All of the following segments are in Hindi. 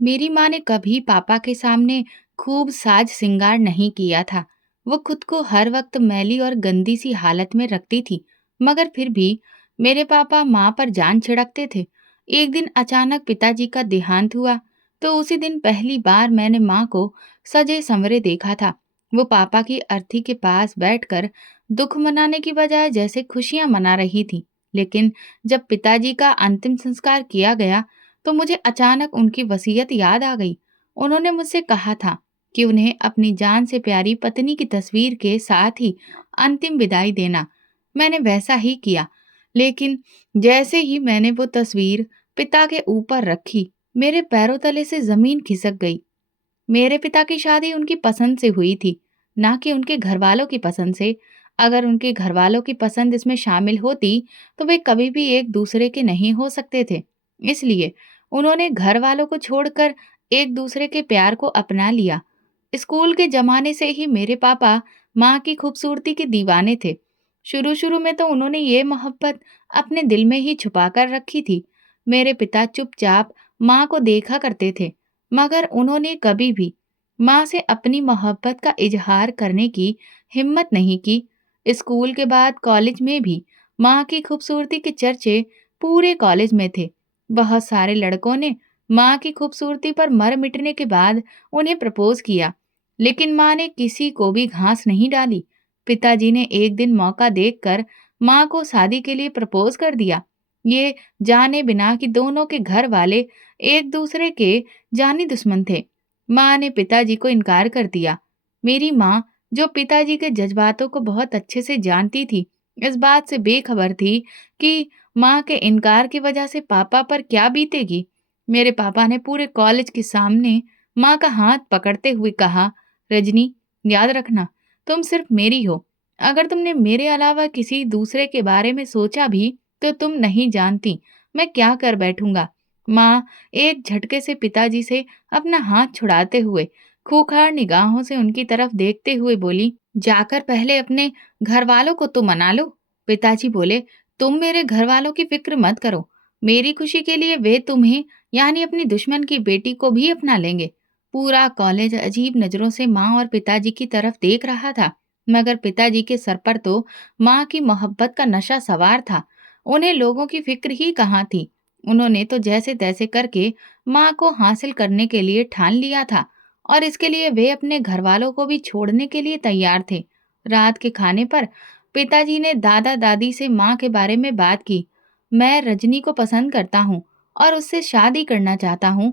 मेरी माँ ने कभी पापा के सामने खूब साज सिंगार नहीं किया था। वो खुद को हर वक्त मैली और गंदी सी हालत में रखती थी, मगर फिर भी मेरे पापा माँ पर जान छिड़कते थे। एक दिन अचानक पिताजी का देहांत हुआ, तो उसी दिन पहली बार मैंने माँ को सजे संवरे देखा था। वो पापा की अर्थी के पास बैठकर दुख मनाने की बजाय जैसे खुशियां मना रही थी। लेकिन जब पिताजी का अंतिम संस्कार किया गया, तो मुझे अचानक उनकी वसीयत याद आ गई। उन्होंने मुझसे कहा था कि उन्हें अपनी जान से प्यारी पत्नी की तस्वीर के साथ ही अंतिम विदाई देना। मैंने वैसा ही किया, लेकिन जैसे ही मैंने वो तस्वीर पिता के ऊपर रखी, मेरे पैरों तले से जमीन खिसक गई। मेरे पिता की शादी उनकी पसंद से हुई थी, ना कि उनके घरवालों की पसंद से। अगर उनके घरवालों की पसंद इसमें शामिल होती, तो वे कभी भी एक दूसरे के नहीं हो सकते थे। इसलिए उन्होंने घर वालों को छोड़कर एक दूसरे के प्यार को अपना लिया। स्कूल के जमाने से ही मेरे पापा माँ की खूबसूरती के दीवाने थे। शुरू शुरू में तो उन्होंने ये मोहब्बत अपने दिल में ही छुपा कर रखी थी। मेरे पिता चुपचाप माँ को देखा करते थे, मगर उन्होंने कभी भी माँ से अपनी मोहब्बत का इजहार करने की हिम्मत नहीं की। स्कूल के बाद कॉलेज में भी माँ की खूबसूरती के चर्चे पूरे कॉलेज में थे। बहुत सारे लड़कों ने माँ की खूबसूरती पर मर मिटने के बाद उन्हें प्रपोज किया, लेकिन माँ ने किसी को भी घास नहीं डाली। पिताजी ने एक दिन मौका देखकर माँ को शादी के लिए प्रपोज कर दिया, ये जाने बिना कि दोनों के घर वाले एक दूसरे के जानी दुश्मन थे। माँ ने पिताजी को इनकार कर दिया। मेरी माँ, जो पिताजी के जज्बातों को बहुत अच्छे से जानती थी, इस बात से बेखबर थी कि माँ के इनकार की वजह से पापा पर क्या बीतेगी। मेरे पापा ने पूरे कॉलेज के सामने माँ का हाथ पकड़ते हुए कहा, रजनी, याद रखना, तुम सिर्फ मेरी हो। अगर तुमने मेरे अलावा किसी दूसरे के बारे में सोचा भी, तो तुम नहीं जानती मैं क्या कर बैठूंगा। माँ एक झटके से पिताजी से अपना हाथ छुड़ाते हुए खूंखार निगाहों से उनकी तरफ देखते हुए बोली, जाकर पहले अपने घर वालों को तो मना लो। पिताजी बोले, तुम मेरे घर वालों की फिक्र मत करो। मेरी खुशी के लिए वे तुम्हें, यानी अपनी दुश्मन की बेटी को भी अपना लेंगे। पूरा कॉलेज अजीब नजरों से माँ और पिताजी की तरफ देख रहा था, मगर पिताजी के सर पर तो माँ की मोहब्बत का नशा सवार था। उन्हें लोगों की फिक्र ही कहाँ थी। उन्होंने तो जैसे तैसे करके माँ को हासिल करने के लिए ठान लिया था, और इसके लिए वे अपने घर वालों को भी छोड़ने के लिए तैयार थे। रात के खाने पर पिताजी ने दादा दादी से माँ के बारे में बात की। मैं रजनी को पसंद करता हूँ और उससे शादी करना चाहता हूँ।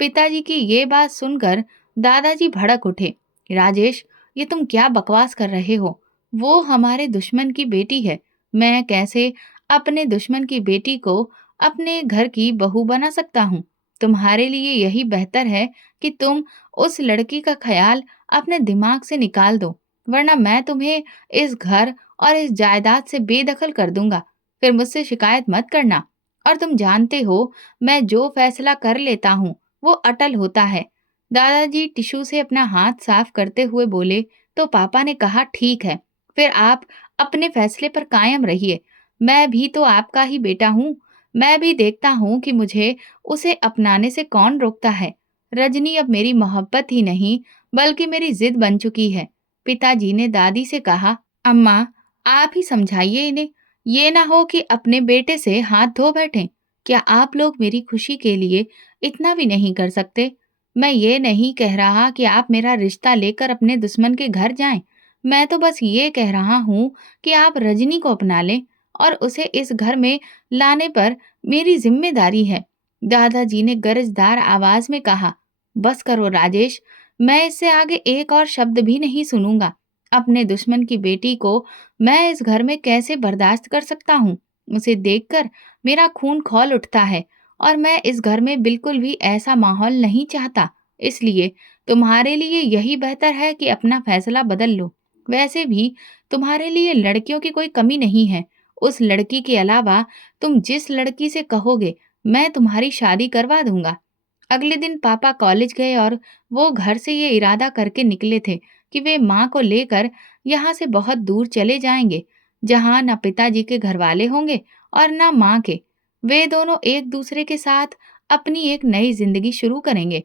पिताजी की ये बात सुनकर दादाजी भड़क उठे। राजेश, ये तुम क्या बकवास कर रहे हो? वो हमारे दुश्मन की बेटी है। मैं कैसे अपने दुश्मन की बेटी को अपने घर की बहू बना सकता हूँ? तुम्हारे लिए यही बेहतर है कि तुम उस लड़की का ख्याल अपने दिमाग से निकाल दो, वरना मैं तुम्हें इस घर और इस जायदाद से बेदखल कर दूंगा। फिर मुझसे शिकायत मत करना। और तुम जानते हो, मैं जो फैसला कर लेता हूँ वो अटल होता है। दादाजी टिश्यू से अपना हाथ साफ करते हुए बोले, तो पापा ने कहा, ठीक है, फिर आप अपने फैसले पर कायम रहिए। मैं भी तो आपका ही बेटा हूँ। मैं भी देखता हूँ कि मुझे उसे अपनाने से कौन रोकता है। रजनी अब मेरी मोहब्बत ही नहीं, बल्कि मेरी जिद बन चुकी है। पिताजी ने दादी से कहा, अम्मा, आप ही समझाइए इन्हें। ये ना हो कि अपने बेटे से हाथ धो बैठें। क्या आप लोग मेरी खुशी के लिए इतना भी नहीं कर सकते? मैं ये नहीं कह रहा कि आप मेरा रिश्ता लेकर अपने दुश्मन के घर जाएं। मैं तो बस ये कह रहा हूँ कि आप रजनी को अपना लें, और उसे इस घर में लाने पर मेरी जिम्मेदारी है। दादाजी ने गरजदार आवाज में कहा, बस करो राजेश, मैं इससे आगे एक और शब्द भी नहीं सुनूंगा। अपने दुश्मन की बेटी को मैं इस घर में कैसे बर्दाश्त कर सकता हूँ? उसे देखकर मेरा खून खौल उठता है, और मैं इस घर में बिल्कुल भी ऐसा माहौल नहीं चाहता। इसलिए तुम्हारे लिए यही बेहतर है कि अपना फैसला बदल लो। वैसे भी तुम्हारे लिए लड़कियों की कोई कमी नहीं है। उस लड़की के अलावा तुम जिस लड़की से कहोगे, मैं तुम्हारी शादी करवा दूंगा। अगले दिन पापा कॉलेज गए, और वो घर से ये इरादा करके निकले थे कि वे माँ को लेकर यहाँ से बहुत दूर चले जाएंगे, जहाँ न पिताजी के घर वाले होंगे और न माँ के। वे दोनों एक दूसरे के साथ अपनी एक नई जिंदगी शुरू करेंगे।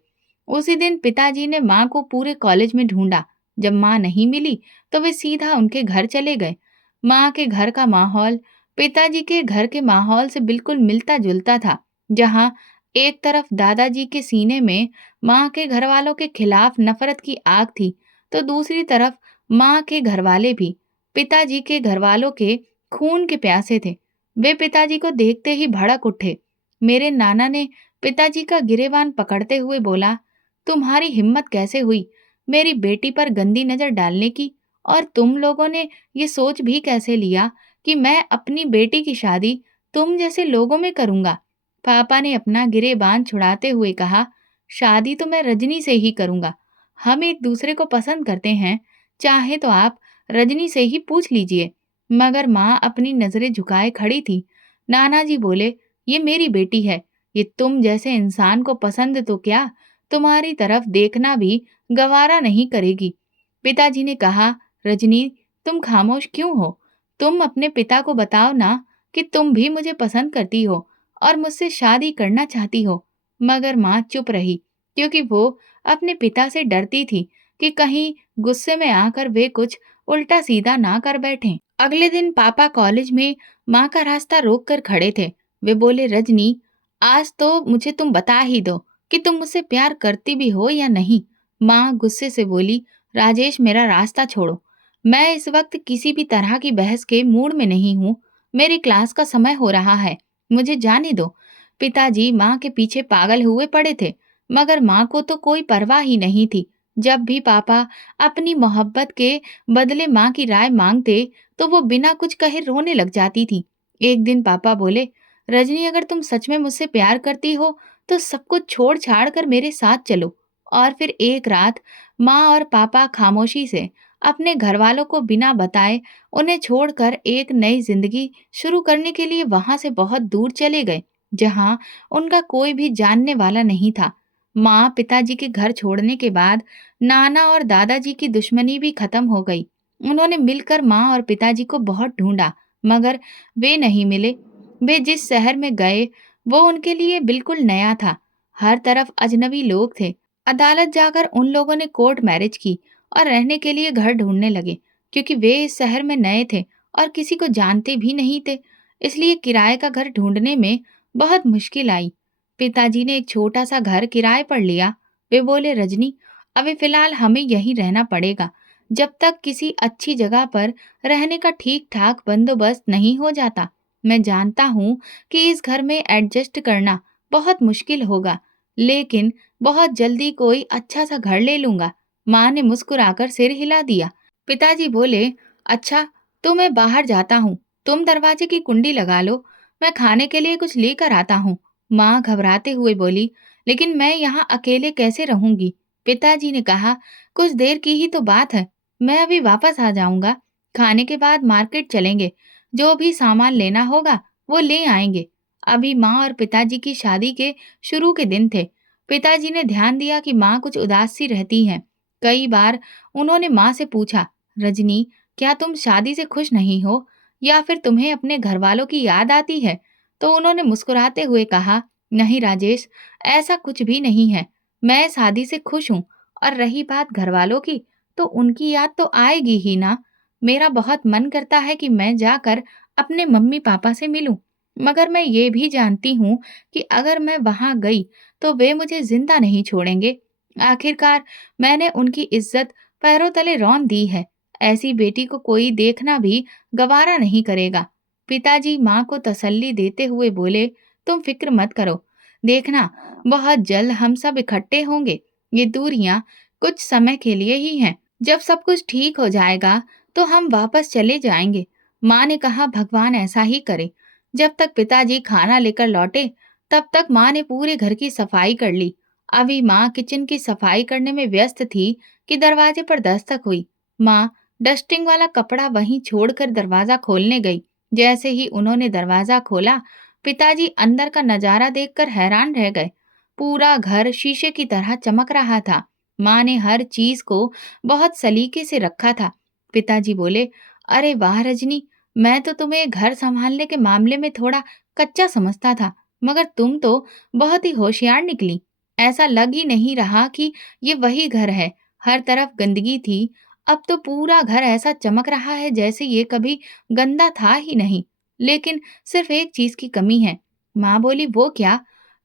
उसी दिन पिताजी ने माँ को पूरे कॉलेज में ढूंढा। जब माँ नहीं मिली तो वे सीधा उनके घर चले गए। माँ के घर का माहौल पिताजी के घर के माहौल से बिल्कुल मिलता जुलता था। जहाँ एक तरफ दादाजी के सीने में माँ के घर वालों के खिलाफ नफरत की आग थी, तो दूसरी तरफ माँ के घर वाले भी पिताजी के घर वालों के खून के प्यासे थे। वे पिताजी को देखते ही भड़क उठे। मेरे नाना ने पिताजी का गिरेबान पकड़ते हुए बोला, तुम्हारी हिम्मत कैसे हुई मेरी बेटी पर गंदी नजर डालने की? और तुम लोगों ने ये सोच भी कैसे लिया कि मैं अपनी बेटी की शादी तुम जैसे लोगों में करूंगा? पापा ने अपना गिरेबान छुड़ाते हुए कहा, शादी तो मैं रजनी से ही करूंगा। हम एक दूसरे को पसंद करते हैं, चाहे तो आप रजनी से ही पूछ लीजिए। मगर माँ अपनी नजरें झुकाए खड़ी थी। नाना जी बोले, ये मेरी बेटी है, ये तुम जैसे इंसान को पसंद तो क्या, तुम्हारी तरफ देखना भी गवारा नहीं करेगी। पिताजी ने कहा, रजनी, तुम खामोश क्यों हो? तुम अपने पिता को बताओ ना कि तुम भी मुझे पसंद करती हो और मुझसे शादी करना चाहती हो। मगर माँ चुप रही, क्योंकि वो अपने पिता से डरती थी कि कहीं गुस्से में आकर वे कुछ उल्टा सीधा ना कर बैठें। अगले दिन पापा कॉलेज में माँ का रास्ता रोक कर खड़े थे। वे बोले, रजनी, आज तो मुझे तुम बता ही दो कि तुम मुझसे प्यार करती भी हो या नहीं। माँ गुस्से से बोली, राजेश, मेरा रास्ता छोड़ो। मैं इस वक्त किसी भी तरह की बहस के मूड में नहीं हूँ। मेरी क्लास का समय हो रहा है, मुझे जाने दो। पिताजी माँ के पीछे पागल हुए पड़े थे, मगर माँ को तो कोई परवाह ही नहीं थी। जब भी पापा अपनी मोहब्बत के बदले माँ की राय मांगते तो वो बिना कुछ कहे रोने लग जाती थी। एक दिन पापा बोले, रजनी, अगर तुम सच में मुझसे प्यार करती हो तो सब कुछ छोड़ छाड़ कर मेरे साथ चलो। और फिर एक रात माँ और पापा खामोशी से अपने घर वालों को बिना बताए उन्हें छोड़कर एक नई जिंदगी शुरू करने के लिए वहां से बहुत दूर चले गए, जहां उनका कोई भी जानने वाला नहीं था। माँ पिताजी के घर छोड़ने के बाद नाना और दादाजी की दुश्मनी भी खत्म हो गई। उन्होंने मिलकर माँ और पिताजी को बहुत ढूंढा, मगर वे नहीं मिले। वे जिस शहर में गए वो उनके लिए बिल्कुल नया था। हर तरफ अजनबी लोग थे। अदालत जाकर उन लोगों ने कोर्ट मैरिज की और रहने के लिए घर ढूंढने लगे, क्योंकि वे इस शहर में नए थे और किसी को जानते भी नहीं थे। इसलिए किराए का घर ढूंढने में बहुत मुश्किल आई। पिताजी ने एक छोटा सा घर किराए पर लिया। वे बोले, रजनी, अभी फिलहाल हमें यहीं रहना पड़ेगा, जब तक किसी अच्छी जगह पर रहने का ठीक ठाक बंदोबस्त नहीं हो जाता। मैं जानता हूँ कि इस घर में एडजस्ट करना बहुत मुश्किल होगा, लेकिन बहुत जल्दी कोई अच्छा सा घर ले लूंगा। माँ ने मुस्कुराकर सिर हिला दिया। पिताजी बोले, अच्छा, तो मैं बाहर जाता हूँ, तुम दरवाजे की कुंडी लगा लो, मैं खाने के लिए कुछ लेकर आता हूँ। माँ घबराते हुए बोली, लेकिन मैं यहाँ अकेले कैसे रहूंगी? पिताजी ने कहा, कुछ देर की ही तो बात है, मैं अभी वापस आ जाऊंगा। खाने के बाद मार्केट चलेंगे, जो भी सामान लेना होगा वो ले आएंगे। अभी माँ और पिताजी की शादी के शुरू के दिन थे। पिताजी ने ध्यान दिया कि माँ कुछ उदास सी रहती हैं। कई बार उन्होंने माँ से पूछा, रजनी, क्या तुम शादी से खुश नहीं हो या फिर तुम्हें अपने घर वालों की याद आती है? तो उन्होंने मुस्कुराते हुए कहा, नहीं राजेश, ऐसा कुछ भी नहीं है। मैं शादी से खुश हूँ। और रही बात घर वालों की, तो उनकी याद तो आएगी ही ना। मेरा बहुत मन करता है कि मैं जाकर अपने मम्मी पापा से मिलूं, मगर मैं ये भी जानती हूँ कि अगर मैं वहां गई तो वे मुझे जिंदा नहीं छोड़ेंगे। आखिरकार मैंने उनकी इज्जत पैरों तले रौंद दी है। ऐसी बेटी को कोई देखना भी गवारा नहीं करेगा। पिताजी माँ को तसल्ली देते हुए बोले, तुम फिक्र मत करो, देखना, बहुत जल्द हम सब इकट्ठे होंगे। ये दूरियां कुछ समय के लिए ही हैं। जब सब कुछ ठीक हो जाएगा तो हम वापस चले जाएंगे। माँ ने कहा, भगवान ऐसा ही करे। जब तक पिताजी खाना लेकर लौटे तब तक माँ ने पूरे घर की सफाई कर ली। अभी माँ किचन की सफाई करने में व्यस्त थी कि दरवाजे पर दस्तक हुई। माँ डस्टिंग वाला कपड़ा वहीं छोड़कर दरवाजा खोलने गई। जैसे ही उन्होंने दरवाजा खोला, पिताजी अंदर का नजारा देखकर हैरान रह गए। पूरा घर शीशे की तरह चमक रहा था। माँ ने हर चीज को बहुत सलीके से रखा था। पिताजी बोले, अरे वाह रजनी, मैं तो तुम्हें घर संभालने के मामले में थोड़ा कच्चा समझता था, मगर तुम तो बहुत ही होशियार निकली। ऐसा लग ही नहीं रहा कि ये वही घर है। हर तरफ गंदगी थी, अब तो पूरा घर ऐसा चमक रहा है जैसे ये कभी गंदा था ही नहीं। लेकिन सिर्फ एक चीज की कमी है। माँ बोली, वो क्या?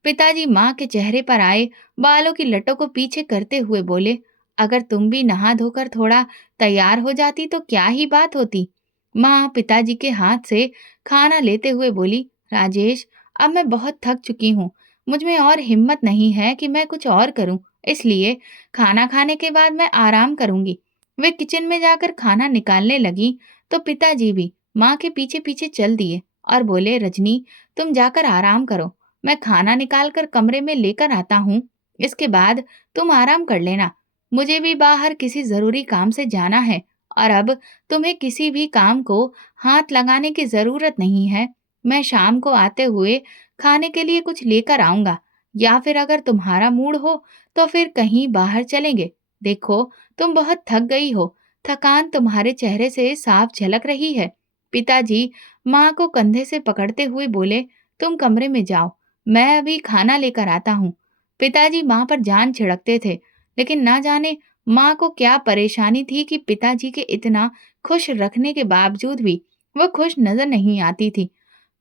पिताजी माँ के चेहरे पर आए बालों की लटों को पीछे करते हुए बोले, अगर तुम भी नहा धोकर थोड़ा तैयार हो जाती तो क्या ही बात होती। माँ पिताजी के हाथ से खाना लेते हुए बोली, राजेश, अब मैं बहुत थक चुकी हूँ। मुझ में और हिम्मत नहीं है कि मैं कुछ और करूँ, इसलिए खाना खाने के बाद मैं आराम करूँगी। वे किचन में जाकर खाना निकालने लगी तो पिताजी भी माँ के पीछे पीछे चल दिए और बोले, रजनी, तुम जाकर आराम करो। मैं खाना निकाल कर कमरे में लेकर आता हूँ। इसके बाद तुम आराम कर लेना। मुझे भी बाहर किसी ज़रूरी काम से जाना है और अब तुम्हें किसी भी काम को हाथ लगाने की ज़रूरत नहीं है। मैं शाम को आते हुए खाने के लिए कुछ लेकर आऊँगा या फिर अगर तुम्हारा मूड हो तो फिर कहीं बाहर चलेंगे। देखो, तुम बहुत थक गई हो। थकान तुम्हारे चेहरे से साफ झलक रही है। पिताजी माँ को कंधे से पकड़ते हुए बोले, तुम कमरे में जाओ, मैं अभी खाना लेकर आता हूँ। पिताजी माँ पर जान छिड़कते थे, लेकिन ना जाने माँ को क्या परेशानी थी कि पिताजी के इतना खुश रखने के बावजूद भी वो खुश नजर नहीं आती थी।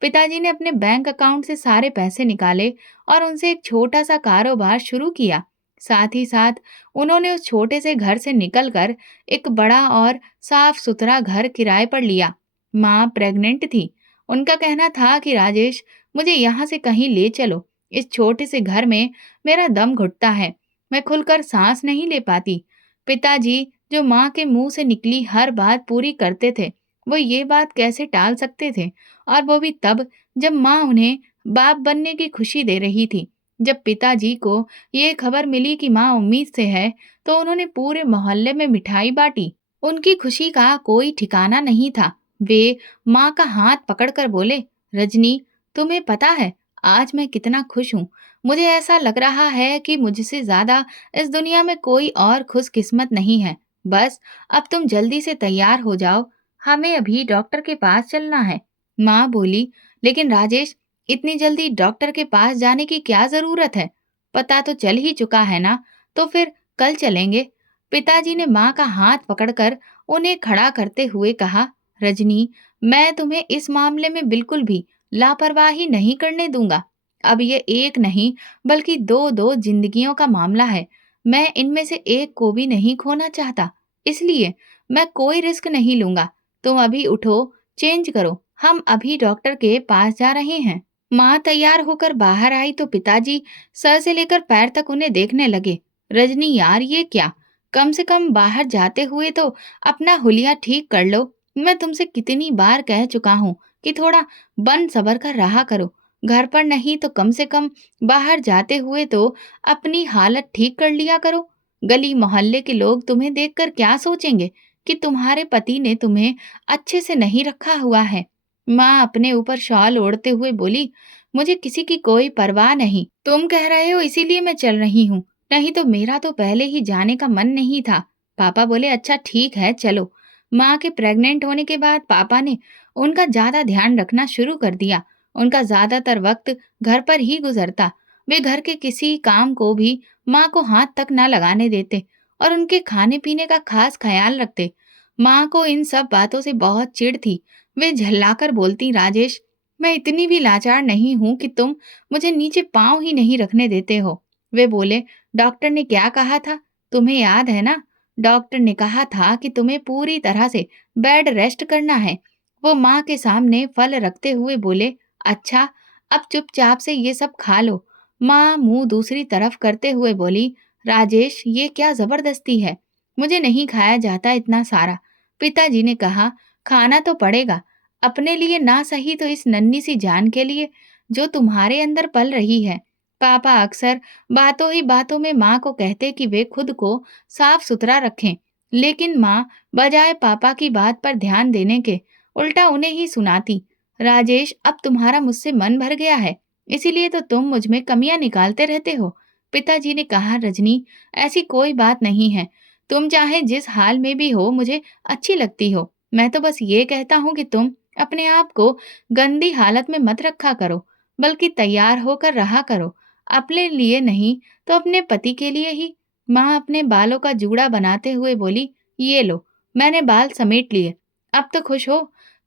पिताजी ने अपने बैंक अकाउंट से सारे पैसे निकाले और उनसे एक छोटा सा कारोबार शुरू किया। साथ ही साथ उन्होंने उस छोटे से घर से निकलकर एक बड़ा और साफ सुथरा घर किराए पर लिया। माँ प्रेग्नेंट थी। उनका कहना था कि राजेश, मुझे यहाँ से कहीं ले चलो। इस छोटे से घर में मेरा दम घुटता है, मैं खुलकर सांस नहीं ले पाती। पिताजी जो माँ के मुंह से निकली हर बात पूरी करते थे, वो ये बात कैसे टाल सकते थे? और वो भी तब जब माँ उन्हें बाप बनने की खुशी दे रही थी। जब पिताजी को ये खबर मिली कि माँ उम्मीद से है, तो उन्होंने पूरे मोहल्ले में मिठाई बांटी। उनकी खुशी का कोई ठिकाना नहीं था। वे माँ का हाथ पकड़कर बोले, रजनी, तुम्हें पता है आज मैं कितना खुश हूँ। मुझे ऐसा लग रहा है कि मुझसे ज्यादा इस दुनिया में कोई और खुशकिस्मत नहीं है। बस अब तुम जल्दी से तैयार हो जाओ, हमें अभी डॉक्टर के पास चलना है। माँ बोली, लेकिन राजेश, इतनी जल्दी डॉक्टर के पास जाने की क्या जरूरत है? पता तो चल ही चुका है ना, तो फिर कल चलेंगे। पिताजी ने माँ का हाथ पकड़कर उन्हें खड़ा करते हुए कहा, रजनी, मैं तुम्हें इस मामले में बिल्कुल भी लापरवाही नहीं करने दूंगा। अब ये एक नहीं बल्कि दो दो जिंदगियों का मामला है। मैं इनमें से एक को भी नहीं खोना चाहता, इसलिए मैं कोई रिस्क नहीं लूंगा। तुम अभी उठो, चेंज करो, हम अभी डॉक्टर के पास जा रहे हैं। माँ तैयार होकर बाहर आई तो पिताजी सर से लेकर पैर तक उन्हें देखने लगे। रजनी यार, ये क्या? कम से कम बाहर जाते हुए तो अपना हुलिया ठीक कर लो। मैं तुमसे कितनी बार कह चुका हूँ कि थोड़ा बन सबर कर रहा करो। घर पर नहीं तो कम से कम बाहर जाते हुए तो अपनी हालत ठीक कर लिया करो। गली मोहल्ले के लोग तुम्हें देखकर क्या सोचेंगे कि तुम्हारे पति ने तुम्हें अच्छे से नहीं रखा हुआ है। माँ अपने ऊपर शॉल ओढ़ते हुए बोली, मुझे किसी की कोई परवाह नहीं। तुम कह रहे हो इसीलिए मैं चल रही हूँ, नहीं तो मेरा तो पहले ही जाने का मन नहीं था। पापा बोले, अच्छा ठीक है चलो। माँ के प्रेग्नेंट होने के बाद पापा ने उनका ज्यादा ध्यान रखना शुरू कर दिया। उनका ज्यादातर वक्त घर पर ही गुजरता। वे घर के किसी काम को भी माँ को हाथ तक न लगाने देते और उनके खाने पीने का खास ख्याल रखते। माँ को इन सब बातों से बहुत चिढ़ थी। वे झल्लाकर बोलती, राजेश, मैं इतनी भी लाचार नहीं हूँ कि तुम मुझे नीचे पाँव ही नहीं रखने देते हो। वे बोले, डॉक्टर ने क्या कहा था, तुम्हें याद है ना? डॉक्टर ने कहा था कि तुम्हें पूरी तरह से बेड रेस्ट करना है। वो माँ के सामने फल रखते हुए बोले, अच्छा, अब चुपचाप से ये सब खा लो। माँ मुंह दूसरी तरफ करते हुए बोली, राजेश, ये क्या जबरदस्ती है? मुझे नहीं खाया जाता इतना सारा। पिताजी ने कहा, खाना तो पड़ेगा, अपने लिए ना सही तो इस नन्ही सी जान के लिए जो तुम्हारे अंदर पल रही है। पापा अक्सर बातों ही बातों में माँ को कहते कि वे खुद को साफ सुथरा रखें, लेकिन माँ बजाय पापा की बात पर ध्यान देने के उल्टा उन्हें ही सुनाती। राजेश, अब तुम्हारा मुझसे मन भर गया है, इसीलिए तो तुम मुझ में कमियां निकालते रहते हो। पिताजी ने कहा, रजनी, ऐसी कोई बात नहीं है। तुम चाहे जिस हाल में भी हो मुझे अच्छी लगती हो। मैं तो बस ये कहता हूँ कि तुम अपने आप को गंदी हालत में मत रखा करो। बल्कि तैयार होकर रहा करो। अपने लिए नहीं तो अपने पति के लिए ही। माँ अपने बालों का जूड़ा बनाते हुए बोली, ये लो, मैंने बाल समेट लिए, अब तो खुश हो?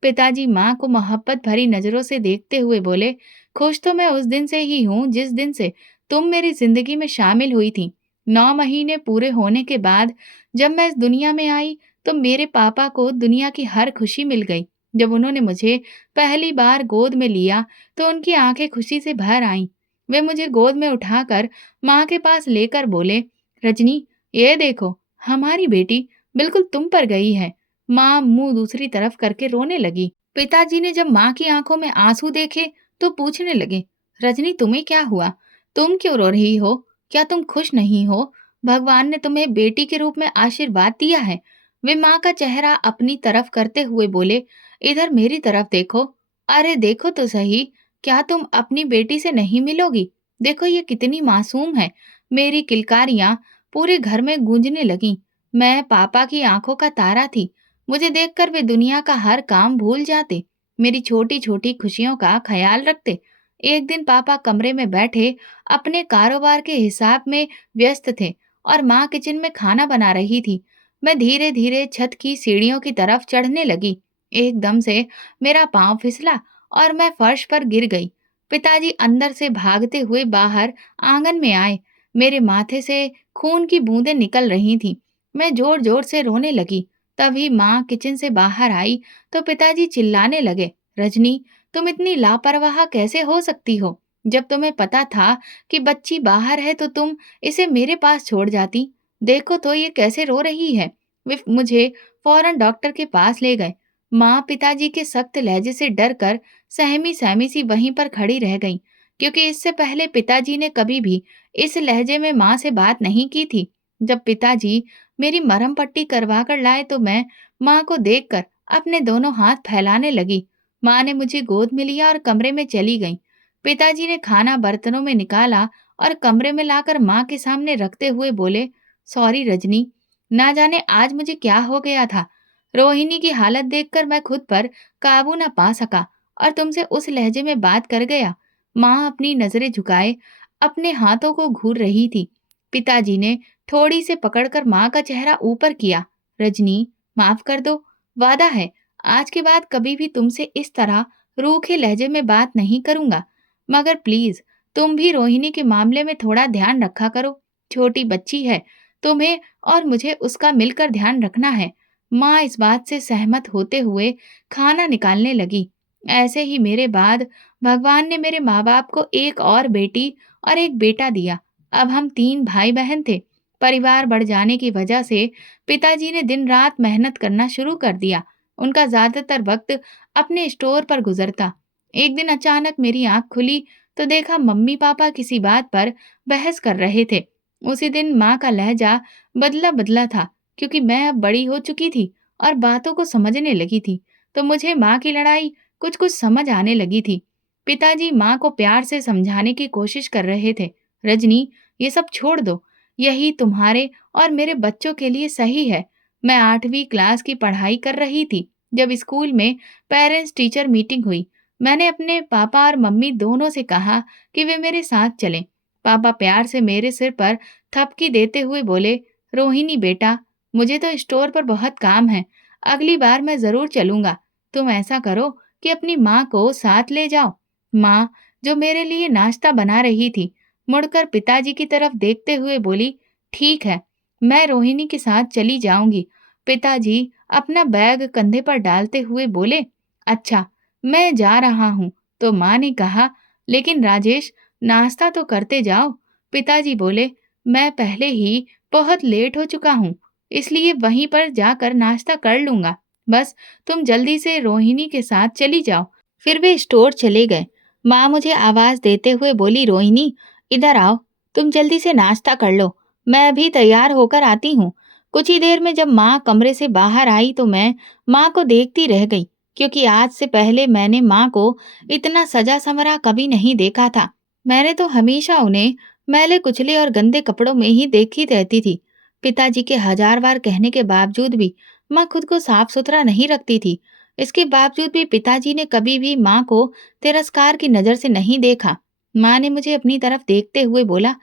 पिताजी माँ को मोहब्बत भरी नजरों से देखते हुए बोले, खुश तो मैं उस दिन से ही हूँ जिस दिन से तुम मेरी जिंदगी में शामिल हुई थी। 9 महीने पूरे होने के बाद जब मैं इस दुनिया में आई तो मेरे पापा को दुनिया की हर खुशी मिल गई। जब उन्होंने मुझे पहली बार गोद में लिया तो उनकी आंखें खुशी से भर आईं। वे मुझे गोद में उठाकर माँ के पास लेकर बोले, रजनी, ये देखो, हमारी बेटी बिल्कुल तुम पर गई है। माँ मुंह दूसरी तरफ करके रोने लगी। पिताजी ने जब माँ की आंखों में आंसू देखे तो पूछने लगे, रजनी, तुम्हें क्या हुआ? तुम क्यों रो रही हो? क्या तुम खुश नहीं हो? भगवान ने तुम्हें बेटी के रूप में आशीर्वाद दिया है। वे माँ का चेहरा अपनी तरफ करते हुए बोले, इधर मेरी तरफ देखो। अरे देखो तो सही, क्या तुम अपनी बेटी से नहीं मिलोगी? देखो ये कितनी मासूम है। मेरी किलकारियां पूरे घर में गूंजने लगीं। मैं पापा की आंखों का तारा थी। मुझे देखकर वे दुनिया का हर काम भूल जाते, मेरी छोटी छोटी खुशियों का ख्याल रखते। एक दिन पापा कमरे में बैठे अपने कारोबार के हिसाब में व्यस्त थे और माँ किचन में खाना बना रही थी। मैं धीरे धीरे छत की सीढ़ियों की तरफ चढ़ने लगी। एकदम से मेरा पांव फिसला और मैं फर्श पर गिर गई। पिताजी अंदर से भागते हुए बाहर आंगन में आए। मेरे माथे से खून की बूंदें निकल रही थीं। मैं जोर जोर से रोने लगी। तभी माँ किचन से बाहर आई तो पिताजी चिल्लाने लगे, रजनी, तुम इतनी लापरवाह कैसे हो सकती हो? जब तुम्हें पता था कि बच्ची बाहर है तो तुम इसे मेरे पास छोड़ जाती। देखो तो ये कैसे रो रही है। वे मुझे फौरन डॉक्टर के पास ले गए। माँ पिताजी के सख्त लहजे से डर कर सहमी सहमी सी वहीं पर खड़ी रह गई, क्योंकि इससे पहले पिताजी ने कभी भी इस लहजे में माँ से बात नहीं की थी। जब पिताजी मेरी मरहम पट्टी करवा कर लाए तो मैं माँ को देखकर अपने दोनों हाथ फैलाने लगी। माँ ने मुझे गोद में लिया और कमरे में चली गई। पिताजी ने खाना बर्तनों में निकाला और कमरे में लाकर माँ के सामने रखते हुए बोले, सॉरी रजनी, ना जाने आज मुझे क्या हो गया था। रोहिणी की हालत देखकर मैं खुद पर काबू न पा सका और तुमसे उस लहजे में बात कर गया। माँ अपनी नजरें झुकाए अपने हाथों को घूर रही थी। पिताजी ने थोड़ी से पकड़कर माँ का चेहरा ऊपर किया। रजनी, माफ कर दो, वादा है आज के बाद कभी भी तुमसे इस तरह रूखे लहजे में बात नहीं करूंगा। मगर प्लीज तुम भी रोहिणी के मामले में थोड़ा ध्यान रखा करो। छोटी बच्ची है, तुम्हें और मुझे उसका मिलकर ध्यान रखना है। माँ इस बात से सहमत होते हुए खाना निकालने लगी। ऐसे ही मेरे बाद भगवान ने मेरे माँ बाप को एक और बेटी और एक बेटा दिया। अब हम 3 भाई बहन थे। परिवार बढ़ जाने की वजह से पिताजी ने दिन रात मेहनत करना शुरू कर दिया। उनका ज्यादातर वक्त अपने स्टोर पर गुजरता। एक दिन अचानक मेरी आंख खुली तो देखा मम्मी पापा किसी बात पर बहस कर रहे थे। उसी दिन माँ का लहजा बदला बदला था, क्योंकि मैं अब बड़ी हो चुकी थी और बातों को समझने लगी थी। तो मुझे माँ की लड़ाई कुछ कुछ समझ आने लगी थी। पिताजी माँ को प्यार से समझाने की कोशिश कर रहे थे, रजनी, ये सब छोड़ दो, यही तुम्हारे और मेरे बच्चों के लिए सही है। मैं 8वीं क्लास की पढ़ाई कर रही थी जब स्कूल में पेरेंट्स टीचर मीटिंग हुई। मैंने अपने पापा और मम्मी दोनों से कहा कि वे मेरे साथ चलें। पापा प्यार से मेरे सिर पर थपकी देते हुए बोले, रोहिणी बेटा, मुझे तो स्टोर पर बहुत काम है, अगली बार मैं जरूर चलूंगा। तुम ऐसा करो कि अपनी माँ को साथ ले जाओ। माँ, जो मेरे लिए नाश्ता बना रही थी, मुड़कर पिताजी की तरफ देखते हुए बोली, ठीक है, मैं रोहिणी के साथ चली जाऊंगी। पिताजी अपना बैग कंधे पर डालते हुए बोले, अच्छा, मैं जा रहा हूँ। तो माँ ने कहा, लेकिन राजेश, नाश्ता तो करते जाओ। पिताजी बोले, मैं पहले ही बहुत लेट हो चुका हूँ, इसलिए वहीं पर जाकर नाश्ता कर लूंगा। बस तुम जल्दी से रोहिणी के साथ चली जाओ। फिर वे स्टोर चले गए। माँ मुझे आवाज देते हुए बोली, रोहिणी, इधर आओ, तुम जल्दी से नाश्ता कर लो, मैं अभी तैयार होकर आती हूँ। कुछ ही देर में जब माँ कमरे से बाहर आई तो मैं माँ को देखती रह गई, क्योंकि आज से पहले मैंने माँ को इतना सजा संवरा कभी नहीं देखा था। मैंने तो हमेशा उन्हें मैले कुचले और गंदे कपड़ों में ही देखी रहती थी। पिताजी के हजार बार कहने के बावजूद भी माँ खुद को साफ सुथरा नहीं रखती थी। इसके बावजूद भी पिताजी ने कभी भी माँ को तिरस्कार की नज़र से नहीं देखा। माँ ने मुझे अपनी तरफ देखते हुए बोला,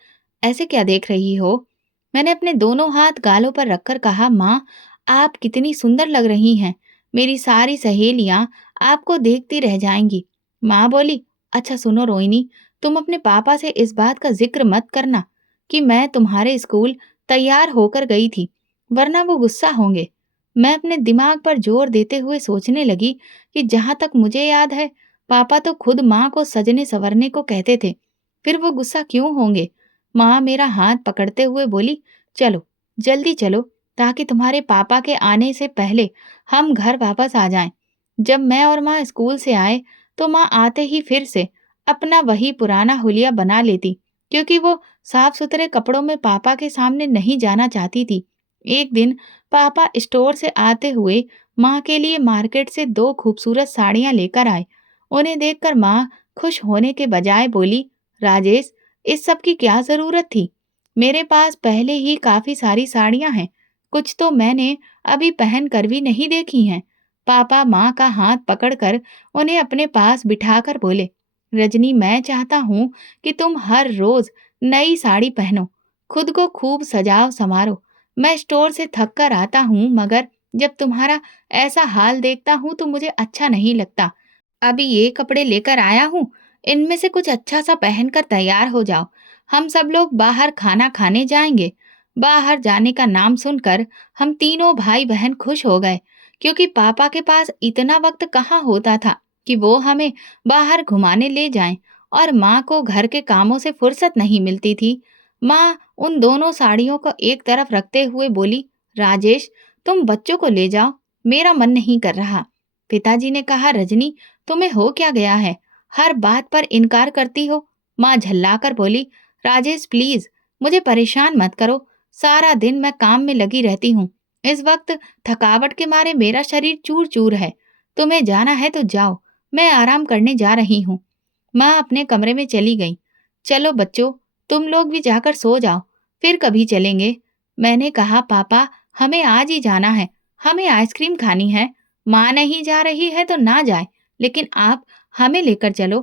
ऐसे क्या देख रही हो? मैंने अपने दोनों हाथ गालों पर रखकर कहा, माँ, आप कितनी सुंदर लग रही हैं। मेरी सारी सहेलियाँ आपको देखती रह जाएंगी। माँ बोली, अच्छा सुनो रोहिणी, तुम अपने पापा से इस बात का जिक्र मत करना कि मैं तुम्हारे स्कूल तैयार होकर गई थी, वरना वो गुस्सा होंगे। मैं अपने दिमाग पर जोर देते हुए सोचने लगी कि जहाँ तक मुझे याद है, पापा तो खुद माँ को सजने संवरने को कहते थे, फिर वो गुस्सा क्यों होंगे? माँ मेरा हाथ पकड़ते हुए बोली, चलो, जल्दी चलो, ताकि तुम्हारे पापा के आने से पहले हम घर वापस आ जाएं। जब मैं और माँ स्कूल से आए, तो माँ आते ही फिर से अपना वही पुराना हुलिया बना लेती, क्योंकि वो साफ सुथरे कपड़ों में पापा के सामने नहीं जाना चाहती थी। एक दिन पापा स्टोर से आते हुए माँ के लिए मार्केट से दो खूबसूरत साड़ियाँ लेकर आए। उन्हें देखकर माँ खुश होने के बजाय बोली, राजेश, इस सब की क्या जरूरत थी? मेरे पास पहले ही काफी सारी साड़ियाँ हैं, कुछ तो मैंने अभी पहन कर भी नहीं देखी हैं। पापा माँ का हाथ पकड़कर उन्हें अपने पास बिठाकर बोले, रजनी, मैं चाहता हूँ कि तुम हर रोज नई साड़ी पहनो, खुद को खूब सजाओ संवारो। मैं स्टोर से थक कर आता हूँ, मगर जब तुम्हारा ऐसा हाल देखता हूँ तो मुझे अच्छा नहीं लगता। अभी ये कपड़े लेकर आया हूँ, इनमें से कुछ अच्छा सा पहनकर तैयार हो जाओ। हम सब लोग बाहर खाना खाने जाएंगे। बाहर जाने का नाम सुनकर हम तीनों भाई बहन खुश हो गए, क्योंकि पापा के पास इतना वक्त कहाँ होता था कि वो हमें बाहर घुमाने ले जाएं, और माँ को घर के कामों से फुर्सत नहीं मिलती थी। माँ उन दोनों साड़ियों को एक तरफ रखते हुए बोली, राजेश, तुम बच्चों को ले जाओ, मेरा मन नहीं कर रहा। पिताजी ने कहा, रजनी, तुम्हें हो क्या गया है? हर बात पर इनकार करती हो। माँ झल्लाकर बोली, राजेश प्लीज, मुझे परेशान मत करो। सारा दिन मैं काम में लगी रहती हूँ। इस वक्त थकावट के मारे मेरा शरीर चूर चूर है। तुम्हें जाना है तो जाओ, मैं आराम करने जा रही हूँ। माँ अपने कमरे में चली गई। चलो बच्चों, तुम लोग भी जाकर सो जाओ, फिर कभी चलेंगे। मैंने कहा, पापा, हमें आज ही जाना है, हमें आइसक्रीम खानी है। माँ नहीं जा रही है तो ना जाए, लेकिन आप हमें लेकर चलो।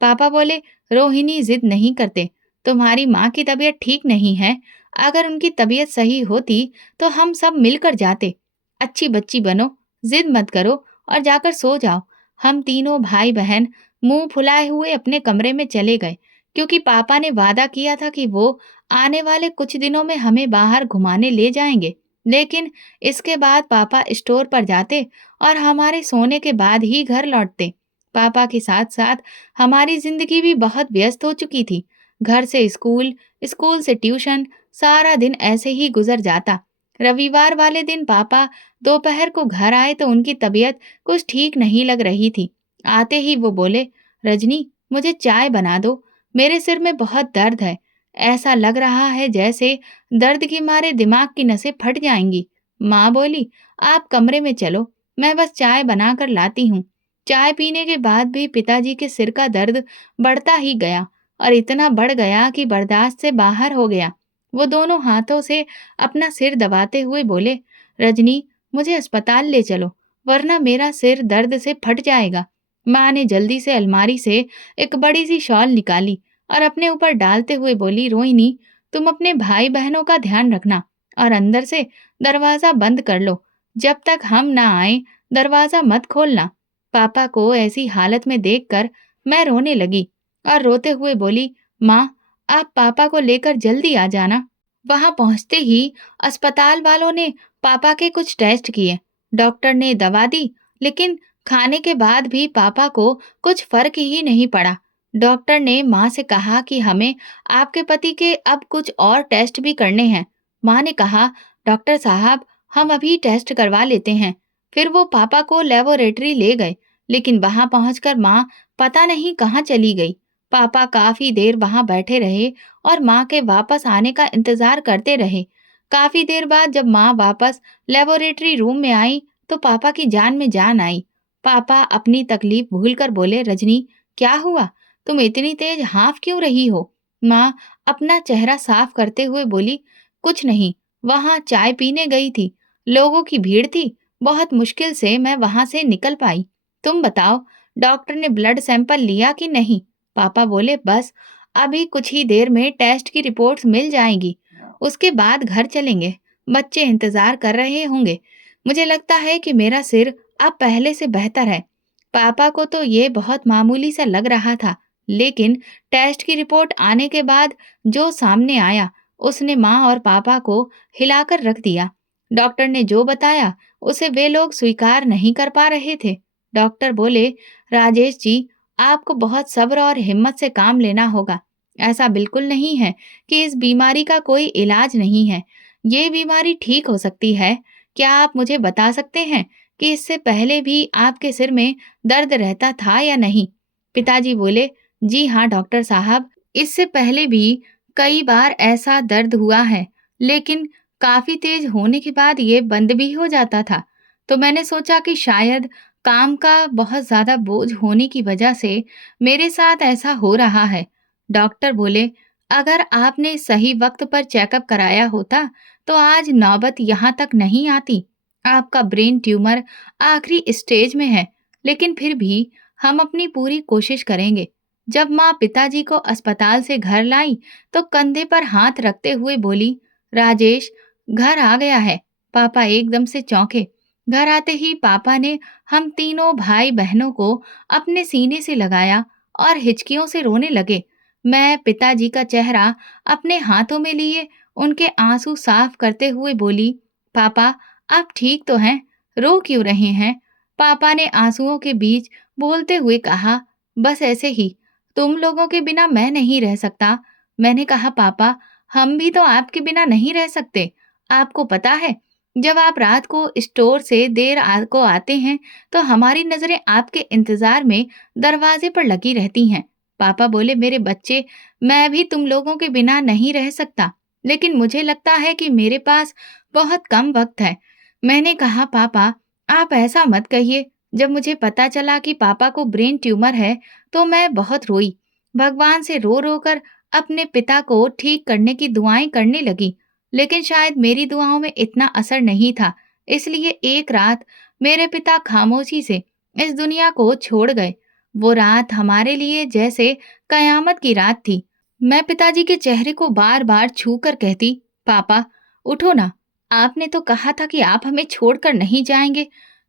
पापा बोले, रोहिणी, जिद नहीं करते, तुम्हारी माँ की तबीयत ठीक नहीं है। अगर उनकी तबीयत सही होती तो हम सब मिलकर जाते। अच्छी बच्ची बनो, जिद मत करो और जाकर सो जाओ। हम तीनों भाई बहन मुंह फुलाए हुए अपने कमरे में चले गए, क्योंकि पापा ने वादा किया था कि वो आने वाले कुछ दिनों में हमें बाहर घुमाने ले जाएंगे। लेकिन इसके बाद पापा स्टोर पर जाते और हमारे सोने के बाद ही घर लौटते। पापा के साथ साथ हमारी जिंदगी भी बहुत व्यस्त हो चुकी थी। घर से स्कूल, स्कूल से ट्यूशन, सारा दिन ऐसे ही गुजर जाता। रविवार वाले दिन पापा दोपहर को घर आए तो उनकी तबीयत कुछ ठीक नहीं लग रही थी। आते ही वो बोले, रजनी, मुझे चाय बना दो, मेरे सिर में बहुत दर्द है। ऐसा लग रहा है जैसे दर्द के मारे दिमाग की नसें फट जाएंगी। माँ बोली, आप कमरे में चलो, मैं बस चाय बनाकर लाती हूँ। चाय पीने के बाद भी पिताजी के सिर का दर्द बढ़ता ही गया, और इतना बढ़ गया कि बर्दाश्त से बाहर हो गया। वो दोनों हाथों से अपना सिर दबाते हुए बोले, रजनी, मुझे अस्पताल ले चलो, वरना मेरा सिर दर्द से फट जाएगा। माँ ने जल्दी से अलमारी से एक बड़ी सी शॉल निकाली और अपने ऊपर डालते हुए बोली, रोहिणी, तुम अपने भाई बहनों का ध्यान रखना और अंदर से दरवाजा बंद कर लो। जब तक हम ना आए, दरवाजा मत खोलना। पापा को ऐसी हालत में देखकर मैं रोने लगी और रोते हुए बोली, माँ, आप पापा को लेकर जल्दी आ जाना। वहां पहुंचते ही अस्पताल वालों ने पापा के कुछ टेस्ट किए। डॉक्टर ने दवा दी, लेकिन खाने के बाद भी पापा को कुछ फर्क ही नहीं पड़ा। डॉक्टर ने माँ से कहा कि हमें आपके पति के अब कुछ और टेस्ट भी करने हैं। माँ ने कहा, डॉक्टर साहब, हम अभी टेस्ट करवा लेते हैं। फिर वो पापा को लेबोरेटरी ले गए, लेकिन वहां पहुंचकर माँ पता नहीं कहाँ चली गई। पापा काफी देर वहां बैठे रहे और माँ के वापस आने का इंतजार करते रहे। काफी देर बाद जब माँ वापस लेबोरेटरी रूम में आई तो पापा की जान में जान आई। पापा अपनी तकलीफ भूलकर बोले, रजनी, क्या हुआ? तुम इतनी तेज हाँफ क्यों रही हो? माँ अपना चेहरा साफ करते हुए बोली, कुछ नहीं, वहां चाय पीने गई थी, लोगों की भीड़ थी, बहुत मुश्किल से मैं वहां से निकल पाई। तुम बताओ, डॉक्टर ने ब्लड सैंपल लिया कि नहीं? पापा बोले, बस अभी कुछ ही देर में टेस्ट की रिपोर्ट्स मिल जाएंगी, उसके बाद घर चलेंगे। बच्चे इंतजार कर रहे होंगे। मुझे लगता है कि मेरा सिर अब पहले से बेहतर है। पापा को तो ये बहुत मामूली सा लग रहा था, लेकिन टेस्ट की रिपोर्ट आने के बाद जो सामने आया, उसने माँ और पापा को हिलाकर रख दिया। डॉक्टर ने जो बताया उसे वे लोग स्वीकार नहीं कर पा रहे थे। डॉक्टर बोले, राजेश जी, आपको बहुत सब्र और हिम्मत से काम लेना होगा। ऐसा बिल्कुल नहीं है कि इस बीमारी का कोई इलाज नहीं है। ये बीमारी ठीक हो सकती है। क्या आप मुझे बता सकते हैं कि इससे पहले भी आपके सिर में दर्द रहता था या नहीं? पिताजी बोले, जी हाँ डॉक्टर साहब, इससे पहले भी कई बार ऐसा दर्द हुआ है, लेकिन काफी तेज होने के बाद ये बंद भी हो जाता था। तो मैंने सोचा कि शायद काम का बहुत ज्यादा बोझ होने की वजह से मेरे साथ ऐसा हो रहा है। डॉक्टर बोले, अगर आपने सही वक्त पर चेकअप कराया होता तो आज नौबत यहाँ तक नहीं आती। आपका ब्रेन ट्यूमर आखिरी स्टेज में है, लेकिन फिर भी हम अपनी पूरी कोशिश करेंगे। जब माँ पिताजी को अस्पताल से घर लाई तो कंधे पर हाथ रखते हुए बोली, राजेश, घर आ गया है। पापा एकदम से चौंके। घर आते ही पापा ने हम तीनों भाई बहनों को अपने सीने से लगाया और हिचकियों से रोने लगे। मैं पिताजी का चेहरा अपने हाथों में लिए उनके आंसू साफ करते हुए बोली, पापा, आप ठीक तो हैं? रो क्यों रहे हैं? पापा ने आंसुओं के बीच बोलते हुए कहा, बस ऐसे ही, तुम लोगों के बिना मैं नहीं रह सकता। मैंने कहा, पापा, हम भी तो आपके बिना नहीं रह सकते। आपको पता है, जब आप रात को स्टोर से को आते हैं तो हमारी नजरें आपके इंतजार में दरवाजे पर लगी रहती हैं। पापा बोले, मेरे बच्चे, मैं भी तुम लोगों के बिना नहीं रह सकता, लेकिन मुझे लगता है कि मेरे पास बहुत कम वक्त है। मैंने कहा, पापा, आप ऐसा मत कहिए। जब मुझे पता चला कि पापा को ब्रेन ट्यूमर है तो मैं बहुत रोई। भगवान से रो रो कर अपने पिता को ठीक करने की दुआएं करने लगी, लेकिन शायद मेरी दुआओं में इतना असर नहीं था। इसलिए एक रात मेरे पिता खामोशी से इस दुनिया को छोड़ गए। वो रात हमारे लिए जैसे कयामत की रात थी। मैं पिताजी के चेहरे को बार बार छू कर कहती, पापा, उठो ना। आपने तो कहा था कि आप हमें छोड़कर नहीं जाएंगे,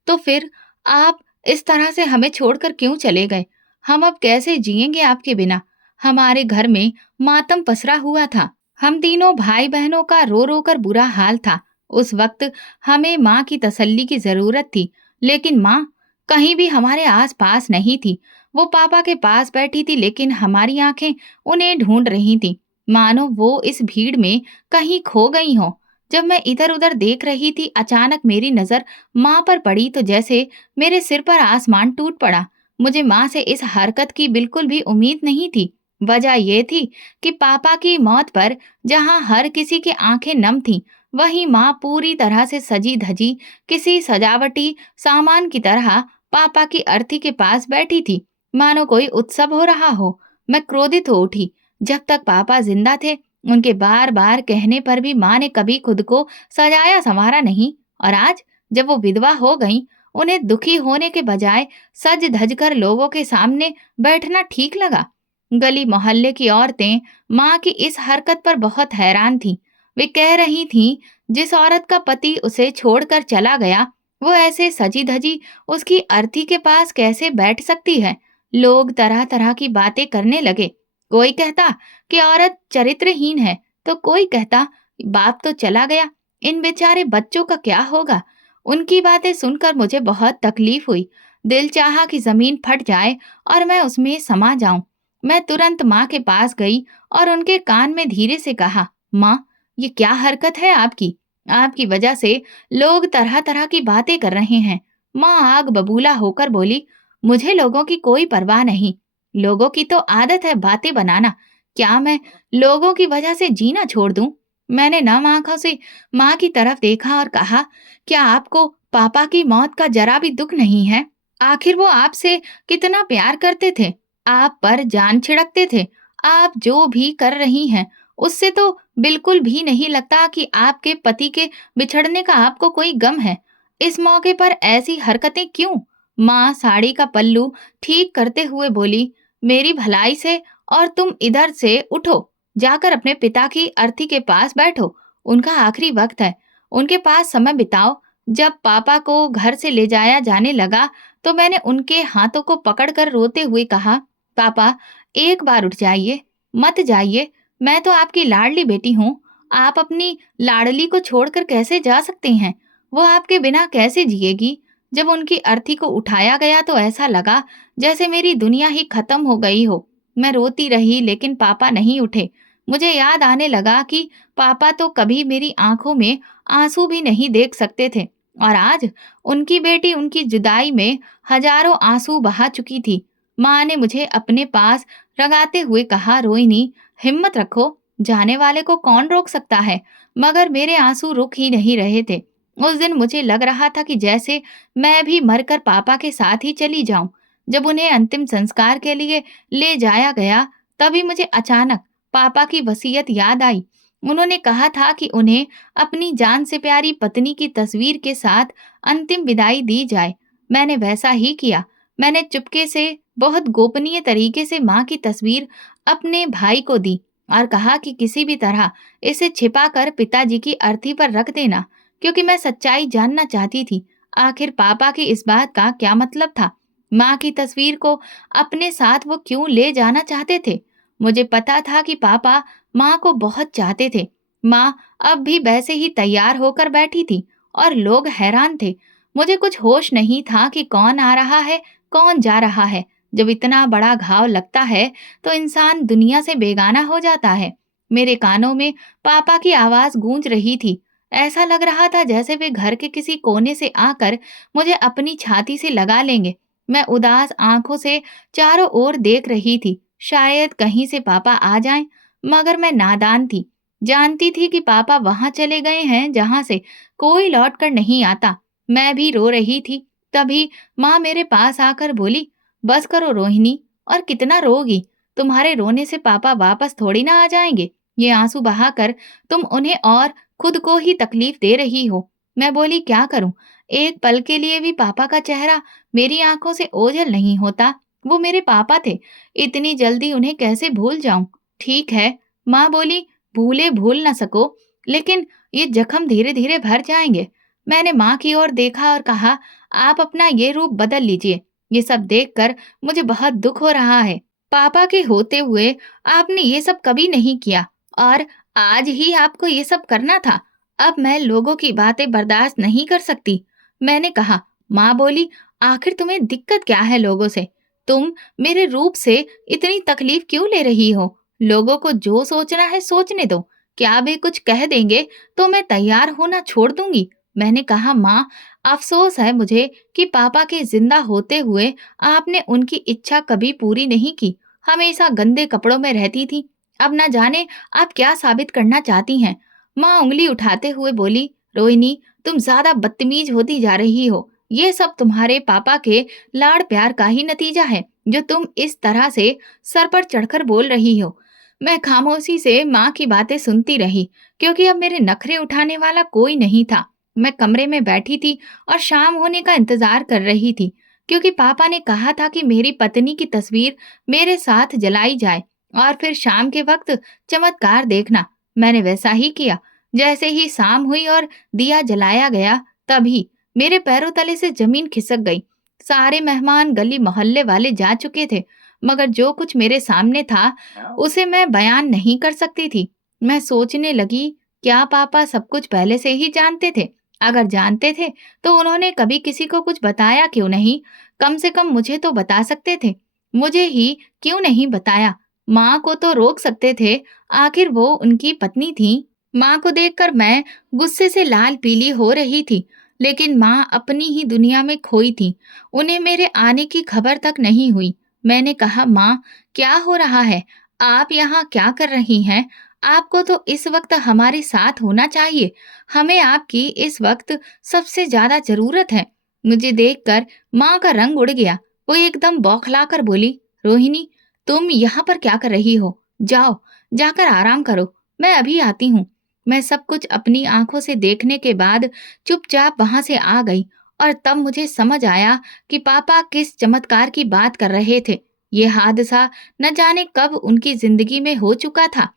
तो फिर आप इस तरह से हमें छोड़कर क्यों चले गए? हम अब कैसे जिएंगे आपके बिना? हमारे घर में मातम पसरा हुआ था। हम तीनों भाई बहनों का रो रो कर बुरा हाल था। उस वक्त हमें माँ की तसल्ली की जरूरत थी, लेकिन माँ कहीं भी हमारे आस पास नहीं थी। वो पापा के पास बैठी थी, लेकिन हमारी आंखें उन्हें ढूंढ रही थी, मानो वो इस भीड़ में कहीं खो गई हो। जब मैं इधर उधर देख रही थी, अचानक मेरी नजर माँ पर पड़ी तो जैसे मेरे सिर पर आसमान टूट पड़ा। मुझे माँ से इस हरकत की बिल्कुल भी उम्मीद नहीं थी। वजह यह थी कि पापा की मौत पर जहां हर किसी की आंखें नम थीं, वहीं माँ पूरी तरह से सजी धजी किसी सजावटी सामान की तरह पापा की अर्थी के पास बैठी थी, मानो कोई उत्सव हो रहा हो। मैं क्रोधित हो उठी। जब तक पापा जिंदा थे, उनके बार बार कहने पर भी माँ ने कभी खुद को सजाया संवारा नहीं, और आज जब वो विधवा हो गईं, उन्हें दुखी होने के बजाय सज धज कर लोगों के सामने बैठना ठीक लगा। गली मोहल्ले की औरतें माँ की इस हरकत पर बहुत हैरान थीं। वे कह रही थीं, जिस औरत का पति उसे छोड़कर चला गया, वो ऐसे सजी धजी उसकी अर्थी के पास कैसे बैठ सकती है? लोग तरह तरह की बातें करने लगे। कोई कहता कि औरत चरित्रहीन है, तो कोई कहता बाप तो चला गया, इन बेचारे बच्चों का क्या होगा? उनकी बातें सुनकर मुझे बहुत तकलीफ हुई। दिल चाहा कि जमीन फट जाए और मैं उसमें समा जाऊं। मैं तुरंत माँ के पास गई और उनके कान में धीरे से कहा, माँ, ये क्या हरकत है आपकी? आपकी वजह से लोग तरह तरह की बातें कर रहे हैं। माँ आग बबूला होकर बोली, मुझे लोगों की कोई परवाह नहीं। लोगों की तो आदत है बातें बनाना। क्या मैं लोगों की वजह से जीना छोड़ दूं? मैंने नम आंखों से माँ की तरफ देखा और कहा, क्या आपको पापा की मौत का जरा भी दुख नहीं है? आखिर वो आपसे कितना प्यार करते थे, आप पर जान छिड़कते थे। आप जो भी कर रही हैं, उससे तो बिल्कुल भी नहीं लगता कि आपके पति के बिछड़ने का आपको कोई गम है। इस मौके पर ऐसी हरकतें क्यों? माँ साड़ी का पल्लू ठीक करते हुए बोली, मेरी भलाई से, और तुम इधर से उठो, जाकर अपने पिता की अर्थी के पास बैठो। उनका आखिरी वक्त है, उनके पास समय बिताओ। जब पापा को घर से ले जाया जाने लगा, तो मैंने उनके हाथों को पकड़कर रोते हुए कहा, पापा, एक बार उठ जाइए, मत जाइए। मैं तो आपकी लाडली बेटी हूँ। आप अपनी लाडली को छोड़कर कैसे जा सकते हैं? वो आपके बिना कैसे जिएगी? जब उनकी अर्थी को उठाया गया तो ऐसा लगा जैसे मेरी दुनिया ही खत्म हो गई हो। मैं रोती रही, लेकिन पापा नहीं उठे। मुझे याद आने लगा कि पापा तो कभी मेरी आंखों में आंसू भी नहीं देख सकते थे, और आज उनकी बेटी उनकी जुदाई में हजारों आंसू बहा चुकी थी। माँ ने मुझे अपने पास रगाते हुए कहा, रोहिणी, हिम्मत रखो, जाने वाले को कौन रोक सकता है? मगर मेरे आंसू रुक ही नहीं रहे थे। उस दिन मुझे लग रहा था कि जैसे मैं भी मरकर पापा के साथ ही चली जाऊं। जब उन्हें अंतिम संस्कार के लिए ले जाया गया, तभी मुझे अचानक पापा की वसीयत याद आई। उन्होंने कहा था कि उन्हें अपनी जान से प्यारी पत्नी की तस्वीर के साथ अंतिम विदाई दी जाए। मैंने वैसा ही किया। मैंने चुपके से, बहुत गोपनीय तरीके से माँ की तस्वीर अपने भाई को दी और कहा कि किसी भी तरह इसे छिपाकर पिताजी की अर्थी पर रख देना, क्योंकि मैं सच्चाई जानना चाहती थी। आखिर पापा की इस बात का क्या मतलब था? माँ की तस्वीर को अपने साथ वो क्यों ले जाना चाहते थे? मुझे पता था कि पापा माँ को बहुत चाहते थे। माँ अब भी वैसे ही तैयार होकर बैठी थी और लोग हैरान थे। मुझे कुछ होश नहीं था कि कौन आ रहा है, कौन जा रहा है। जब इतना बड़ा घाव लगता है तो इंसान दुनिया से बेगाना हो जाता है। मेरे कानों में पापा की आवाज गूंज रही थी। ऐसा लग रहा था जैसे वे घर के किसी कोने से आकर मुझे अपनी छाती से लगा लेंगे। मैं उदास आंखों से चारों ओर देख रही थी, शायद कहीं से पापा आ जाएं, मगर मैं नादान थी। जानती थी कि पापा वहां चले गए हैं जहां से कोई लौट कर नहीं आता। मैं भी रो रही थी। तभी माँ मेरे पास आकर बोली, बस करो रोहिणी, और कितना रोगी? तुम्हारे रोने से पापा वापस थोड़ी ना आ जाएंगे। ये आंसू बहाकर तुम उन्हें और खुद को ही तकलीफ दे रही हो। मैं बोली, क्या करूं? एक पल के लिए भी पापा का चेहरा मेरी आंखों से ओझल नहीं होता। वो मेरे पापा थे, इतनी जल्दी उन्हें कैसे भूल जाऊं? ठीक है, माँ बोली, भूले भूल न सको, लेकिन ये जख्म धीरे धीरे भर जाएंगे। मैंने माँ की ओर देखा और कहा, आप अपना ये रूप बदल लीजिए। ये सब देखकर मुझे बहुत दुख हो रहा है। पापा के होते हुए आपने ये सब कभी नहीं किया, और आज ही आपको ये सब करना था। अब मैं लोगों की बातें बर्दाश्त नहीं कर सकती। मैंने कहा। माँ बोली, आखिर तुम्हें दिक्कत क्या है लोगों से? तुम मेरे रूप से इतनी तकलीफ क्यों ले रही हो? लोगों को जो सोचना है सोचने दो। क्या वे कुछ कह देंगे तो मैं तैयार होना छोड़ दूंगी? मैंने कहा, माँ, अफसोस है मुझे कि पापा के जिंदा होते हुए आपने उनकी इच्छा कभी पूरी नहीं की। हमेशा गंदे कपड़ों में रहती थी। अब न जाने आप क्या साबित करना चाहती हैं? माँ उंगली उठाते हुए बोली, रोहिणी, तुम ज्यादा बदतमीज होती जा रही हो। ये सब तुम्हारे पापा के लाड़ प्यार का ही नतीजा है, जो तुम इस तरह से सर पर चढ़कर बोल रही हो। मैं खामोशी से माँ की बातें सुनती रही, क्योंकि अब मेरे नखरे उठाने वाला कोई नहीं था। मैं कमरे में बैठी थी और शाम होने का इंतजार कर रही थी, क्योंकि पापा ने कहा था कि मेरी पत्नी की तस्वीर मेरे साथ जलाई जाए और फिर शाम के वक्त चमत्कार देखना। मैंने वैसा ही किया। जैसे ही शाम हुई और दिया जलाया गया, तभी मेरे पैरों तले से जमीन खिसक गई। सारे मेहमान गली मोहल्ले वाले जा चुके थे, मगर जो कुछ मेरे सामने था उसे मैं बयान नहीं कर सकती थी। मैं सोचने लगी, क्या पापा सब कुछ पहले से ही जानते थे? अगर जानते थे तो उन्होंने कभी किसी को कुछ बताया क्यों नहीं? कम से कम मुझे तो बता सकते थे। मुझे ही क्यों नहीं बताया? माँ को तो रोक सकते थे, आखिर वो उनकी पत्नी थी। माँ को देखकर मैं गुस्से से लाल पीली हो रही थी, लेकिन माँ अपनी ही दुनिया में खोई थी। उन्हें मेरे आने की खबर तक नहीं हुई। मैंने कहा, माँ, क्या हो रहा है? आप यहाँ क्या कर रही हैं? आपको तो इस वक्त हमारे साथ होना चाहिए। हमें आपकी इस वक्त सबसे ज्यादा जरूरत है। मुझे देखकर माँ का रंग उड़ गया। वो एकदम बौखलाकर बोली, रोहिणी, तुम यहाँ पर क्या कर रही हो? जाओ, जाकर आराम करो, मैं अभी आती हूँ। मैं सब कुछ अपनी आंखों से देखने के बाद चुपचाप वहां से आ गई और तब मुझे समझ आया कि पापा किस चमत्कार की बात कर रहे थे। ये हादसा न जाने कब उनकी जिंदगी में हो चुका था।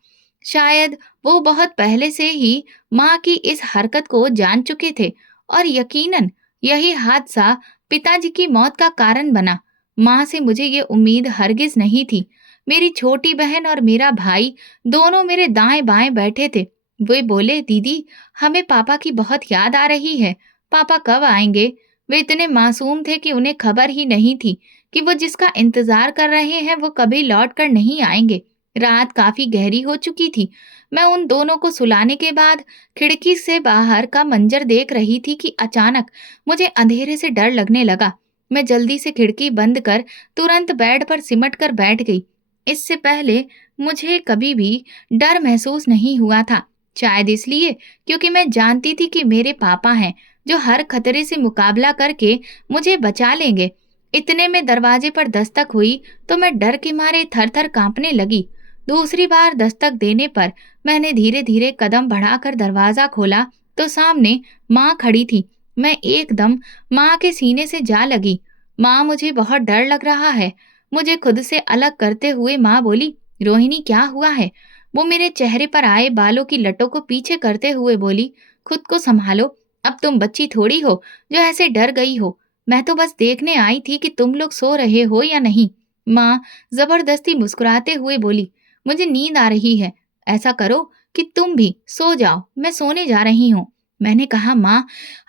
शायद वो बहुत पहले से ही माँ की इस हरकत को जान चुके थे और यकीनन यही हादसा पिताजी की मौत का कारण बना। माँ से मुझे ये उम्मीद हरगिज नहीं थी। मेरी छोटी बहन और मेरा भाई दोनों मेरे दाएं बाएं बैठे थे। वे बोले, दीदी, हमें पापा की बहुत याद आ रही है। पापा कब आएंगे? वे इतने मासूम थे कि उन्हें खबर ही नहीं थी कि वो जिसका इंतजार कर रहे हैं वो कभी लौट कर नहीं आएंगे। रात काफी गहरी हो चुकी थी। मैं उन दोनों को सुलाने के बाद खिड़की से बाहर का मंजर देख रही थी कि अचानक मुझे अंधेरे से डर लगने लगा। मैं जल्दी से खिड़की बंद कर तुरंत बेड पर सिमट कर बैठ गई। इससे पहले मुझे कभी भी डर महसूस नहीं हुआ था। शायद इसलिए क्योंकि मैं जानती थी कि मेरे पापा हैं जो हर खतरे से मुकाबला करके मुझे बचा लेंगे। इतने में दरवाजे पर दस्तक हुई तो मैं डर के मारे थर-थर कांपने लगी। दूसरी बार दस्तक देने पर मैंने धीरे-धीरे कदम बढ़ाकर दरवाजा खोला तो सामने माँ खड़ी थी। मैं एकदम माँ के सीने से जा लगी। माँ, मुझे बहुत डर लग रहा है। मुझे खुद से अलग करते हुए माँ बोली, रोहिणी, क्या हुआ है? वो मेरे चेहरे पर आए बालों की लटों को पीछे करते हुए बोली, खुद को संभालो। अब तुम बच्ची थोड़ी हो जो ऐसे डर गई हो। मैं तो बस देखने आई थी कि तुम लोग सो रहे हो या नहीं। माँ जबरदस्ती मुस्कुराते हुए बोली, मुझे नींद आ रही है। ऐसा करो कि तुम भी सो जाओ, मैं सोने जा रही हूँ। मैंने कहा, माँ,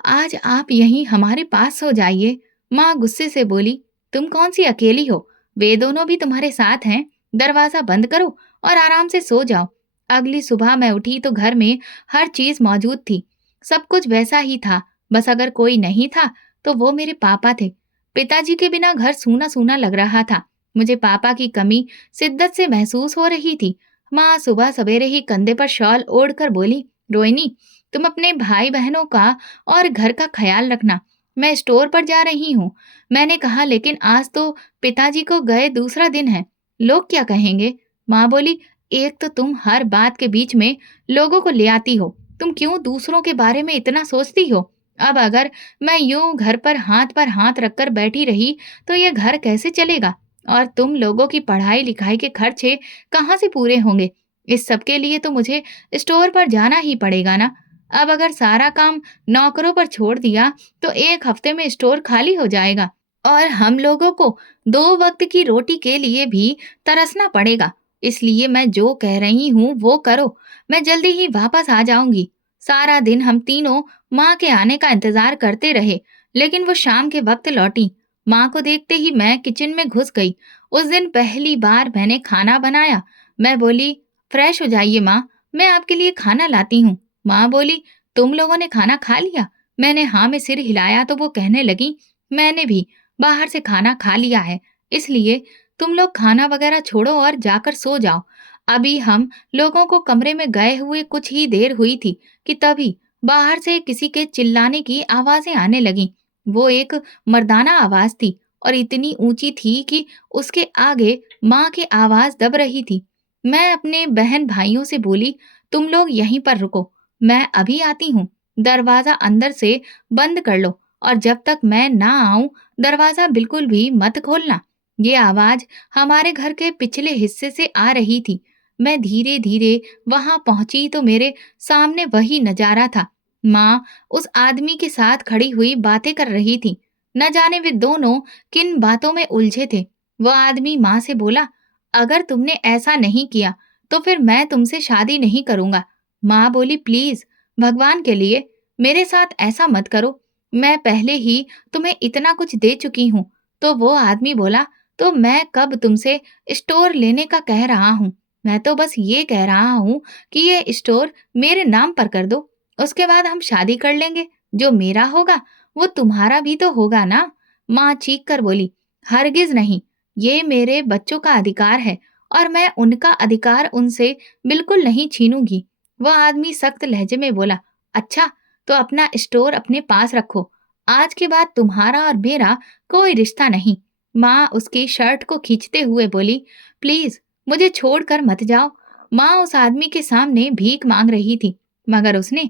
आज आप यहीं हमारे पास सो जाइए। माँ गुस्से से बोली, तुम कौन सी अकेली हो? वे दोनों भी तुम्हारे साथ हैं। दरवाजा बंद करो और आराम से सो जाओ। अगली सुबह मैं उठी तो घर में हर चीज मौजूद थी। सब कुछ वैसा ही था, बस अगर कोई नहीं था तो वो मेरे पापा थे। पिताजी के बिना घर सूना सूना लग रहा था। मुझे पापा की कमी शिद्दत से महसूस हो रही थी। माँ सुबह सवेरे ही कंधे पर शॉल ओढ़कर बोली, रोहिणी, तुम अपने भाई बहनों का और घर का ख्याल रखना। मैं स्टोर पर जा रही हूँ। मैंने कहा, लेकिन आज तो पिताजी को गए दूसरा दिन है। लोग क्या कहेंगे? माँ बोली, एक तो तुम हर बात के बीच में लोगों को ले आती हो। तुम क्यों दूसरों के बारे में इतना सोचती हो? अब अगर मैं यूं घर पर हाथ रखकर बैठी रही तो ये घर कैसे चलेगा? और तुम लोगों की पढ़ाई लिखाई के खर्चे कहाँ से पूरे होंगे? इस सब के लिए तो मुझे स्टोर पर जाना ही पड़ेगा ना। अब अगर सारा काम नौकरों पर छोड़ दिया तो एक हफ्ते में स्टोर खाली हो जाएगा और हम लोगों को 2 वक्त की रोटी के लिए भी तरसना पड़ेगा। इसलिए मैं जो कह रही हूँ वो करो। मैं जल्दी ही वापस आ जाऊंगी। सारा दिन हम तीनों माँ के आने का इंतजार करते रहे, लेकिन वो शाम के वक्त लौटी। माँ को देखते ही मैं किचन में घुस गई। उस दिन पहली बार मैंने खाना बनाया। मैं बोली, फ्रेश हो जाइए माँ, मैं आपके लिए खाना लाती हूँ। माँ बोली, तुम लोगों ने खाना खा लिया? मैंने हाँ में सिर हिलाया तो वो कहने लगी, मैंने भी बाहर से खाना खा लिया है, इसलिए तुम लोग खाना वगैरह छोड़ो और जाकर सो जाओ। अभी हम लोगों को कमरे में गए हुए कुछ ही देर हुई थी कि तभी बाहर से किसी के चिल्लाने की आवाजें आने लगीं। वो एक मर्दाना आवाज थी और इतनी ऊंची थी कि उसके आगे माँ की आवाज दब रही थी। मैं अपने बहन भाइयों से बोली, तुम लोग यहीं पर रुको, मैं अभी आती हूँ। दरवाजा अंदर से बंद कर लो और जब तक मैं ना आऊं दरवाजा बिल्कुल भी मत खोलना। ये आवाज हमारे घर के पिछले हिस्से से आ रही थी। मैं धीरे धीरे वहां पहुंची तो मेरे सामने वही नजारा था। माँ उस आदमी के साथ खड़ी हुई बातें कर रही थी। न जाने वे दोनों किन बातों में उलझे थे। वो आदमी माँ से बोला, अगर तुमने ऐसा नहीं किया तो फिर मैं तुमसे शादी नहीं करूंगा। माँ बोली, प्लीज, भगवान के लिए मेरे साथ ऐसा मत करो। मैं पहले ही तुम्हें इतना कुछ दे चुकी हूँ। तो वो आदमी बोला, तो मैं कब तुमसे स्टोर लेने का कह रहा हूँ? मैं तो बस ये कह रहा हूँ कि ये स्टोर मेरे नाम पर कर दो। उसके बाद हम शादी कर लेंगे। जो मेरा होगा वो तुम्हारा भी तो होगा ना। माँ चीख कर बोली, हरगिज नहीं। ये मेरे बच्चों का अधिकार है और मैं उनका अधिकार उनसे बिल्कुल नहीं छीनूंगी। वह आदमी सख्त लहजे में बोला, अच्छा, तो अपना स्टोर अपने पास रखो। आज के बाद तुम्हारा और मेरा कोई रिश्ता नहीं। माँ उसकी शर्ट को खींचते हुए बोली, प्लीज मुझे छोड़कर मत जाओ। माँ उस आदमी के सामने भीख मांग रही थी। मगर उसने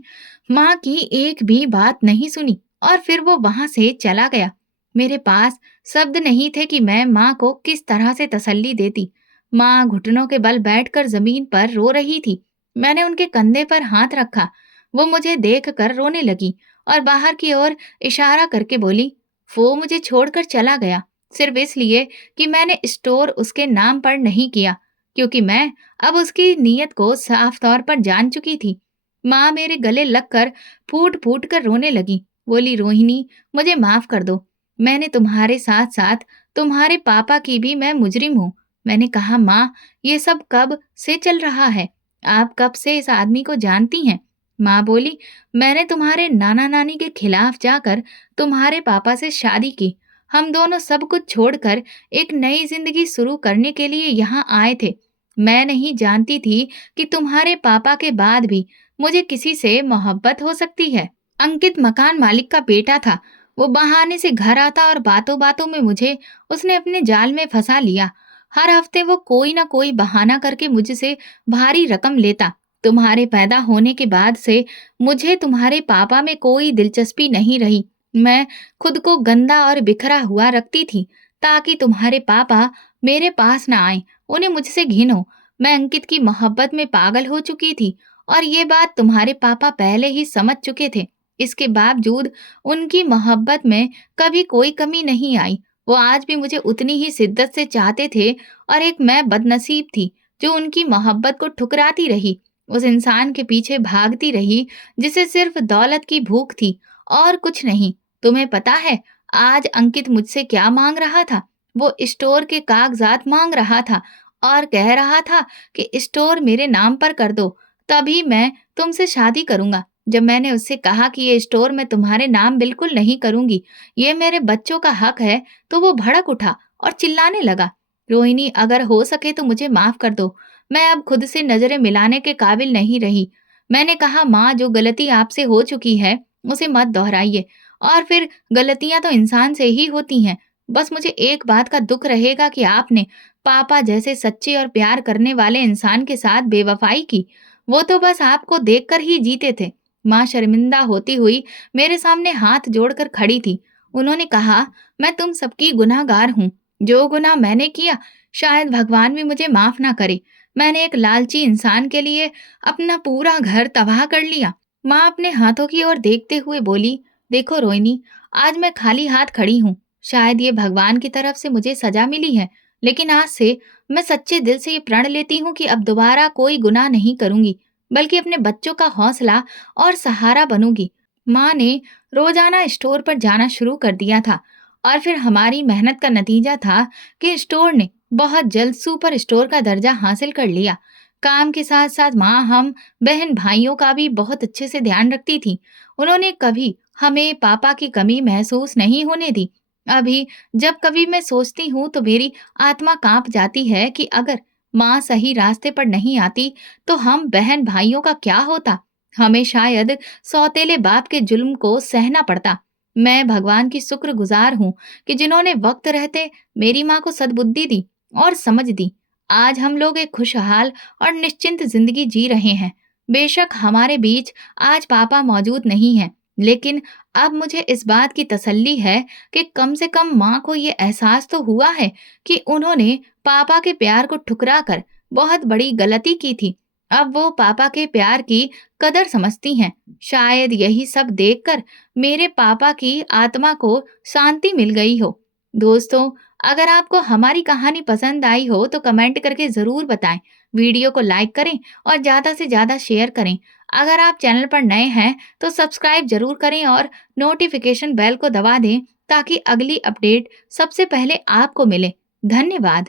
माँ की एक भी बात नहीं सुनी और फिर वो वहां से चला गया। मेरे पास शब्द नहीं थे कि मैं माँ को किस तरह से तसल्ली देती। माँ घुटनों के बल बैठकर जमीन पर रो रही थी। मैंने उनके कंधे पर हाथ रखा। वो मुझे देख कर रोने लगी और बाहर की ओर इशारा करके बोली, वो मुझे छोड़कर चला गया सिर्फ इसलिए कि मैंने स्टोर उसके नाम पर नहीं किया, क्योंकि मैं अब उसकी नीयत को साफ तौर पर जान चुकी थी। माँ मेरे गले लगकर फूट फूट कर रोने लगी। बोली, रोहिणी, मुझे माफ कर दो। मैंने तुम्हारे साथ साथ तुम्हारे पापा की भी मैं मुजरिम हूँ। मैंने कहा, माँ, ये सब कब से चल रहा है? आप कब से इस आदमी को जानती हैं? माँ बोली, मैंने तुम्हारे नाना नानी के खिलाफ जाकर तुम्हारे पापा से शादी की। हम दोनों सब कुछ छोड़कर एक नई जिंदगी शुरू करने के लिए यहाँ आए थे। मैं नहीं जानती थी कि तुम्हारे पापा के बाद भी मुझे किसी से मोहब्बत हो सकती है। अंकित मकान मालिक का बेटा था। वो बहाने से घर आता और बातों बातों में मुझे उसने अपने जाल में फंसा लिया। हर हफ्ते वो कोई ना कोई बहाना करके मुझसे भारी रकम लेता। तुम्हारे पैदा होने के बाद से मुझे तुम्हारे पापा में कोई दिलचस्पी नहीं रही। मैं खुद को गंदा और बिखरा हुआ रखती थी ताकि तुम्हारे पापा मेरे पास ना आए, उन्हें मुझसे घिन हो। मैं अंकित की मोहब्बत में पागल हो चुकी थी और ये बात तुम्हारे पापा पहले ही समझ चुके थे। इसके बावजूद उनकी मोहब्बत में कभी कोई कमी नहीं आई। वो आज भी मुझे उतनी ही शिद्दत से चाहते थे और एक मैं बदनसीब थी जो उनकी मोहब्बत को ठुकराती रही, उस इंसान के पीछे भागती रही जिसे सिर्फ दौलत की भूख थी और कुछ नहीं। तुम्हें पता है आज अंकित मुझसे क्या मांग रहा था? वो स्टोर के कागजात मांग रहा था और कह रहा था कि स्टोर मेरे नाम पर कर दो, तभी मैं तुमसे शादी करूंगा। जब मैंने उससे कहा कि ये स्टोर मैं तुम्हारे नाम बिल्कुल नहीं करूंगी, ये मेरे बच्चों का हक है, तो वो भड़क उठा और चिल्लाने लगा। रोहिणी, अगर हो सके तो मुझे माफ कर दो। मैं अब खुद से नजरें मिलाने के काबिल नहीं रही। मैंने कहा, माँ, जो गलती आपसे हो चुकी है उसे मत दोहराइए। और फिर गलतियां तो इंसान से ही होती हैं। बस मुझे एक बात का दुख रहेगा कि आपने पापा जैसे सच्चे और प्यार करने वाले इंसान के साथ बेवफाई की। वो तो बस आपको देखकर ही जीते थे। माँ शर्मिंदा होती हुई मेरे सामने हाथ जोड़कर खड़ी थी। उन्होंने कहा, मैं तुम सबकी गुनहगार हूँ। जो गुनाह मैंने किया शायद भगवान भी मुझे माफ ना करे। मैंने एक लालची इंसान के लिए अपना पूरा घर तबाह कर लिया। माँ अपने हाथों की ओर देखते हुए बोली, देखो रोहिणी, आज मैं खाली हाथ खड़ी हूँ। शायद ये भगवान की तरफ से मुझे सजा मिली है, लेकिन आज से मैं सच्चे दिल से ये प्रण लेती हूँ कि अब दोबारा कोई गुनाह नहीं करूंगी, बल्कि अपने बच्चों का हौसला और सहारा बनूंगी। माँ ने रोजाना स्टोर पर जाना शुरू कर दिया था और फिर हमारी मेहनत का नतीजा था कि स्टोर ने बहुत जल्द सुपर स्टोर का दर्जा हासिल कर लिया। काम के साथ साथ माँ हम बहन भाइयों का भी बहुत अच्छे से ध्यान रखती थी। उन्होंने कभी हमें पापा की कमी महसूस नहीं होने दी। अभी जब कभी मैं सोचती हूँ तो मेरी आत्मा कांप जाती है कि अगर माँ सही रास्ते पर नहीं आती तो हम बहन भाइयों का क्या होता। हमें शायद सौतेले बाप के जुल्म को सहना पड़ता। मैं भगवान की शुक्रगुजार हूँ कि जिन्होंने वक्त रहते मेरी माँ को सद्बुद्धि दी और समझ दी। आज हम लोग एक खुशहाल और निश्चिंत जिंदगी जी रहे हैं। बेशक हमारे बीच आज पापा मौजूद नहीं है, लेकिन अब मुझे इस बात की तसल्ली है कि कम से कम माँ को ये एहसास तो हुआ है कि उन्होंने पापा के प्यार को ठुकरा कर बहुत बड़ी गलती की थी। अब वो पापा के प्यार की कदर समझती हैं। शायद यही सब देखकर मेरे पापा की आत्मा को शांति मिल गई हो। दोस्तों, अगर आपको हमारी कहानी पसंद आई हो तो कमेंट करके ज़रूर बताएं। वीडियो को लाइक करें और ज़्यादा से ज़्यादा शेयर करें। अगर आप चैनल पर नए हैं तो सब्सक्राइब जरूर करें और नोटिफिकेशन बेल को दबा दें ताकि अगली अपडेट सबसे पहले आपको मिले। धन्यवाद।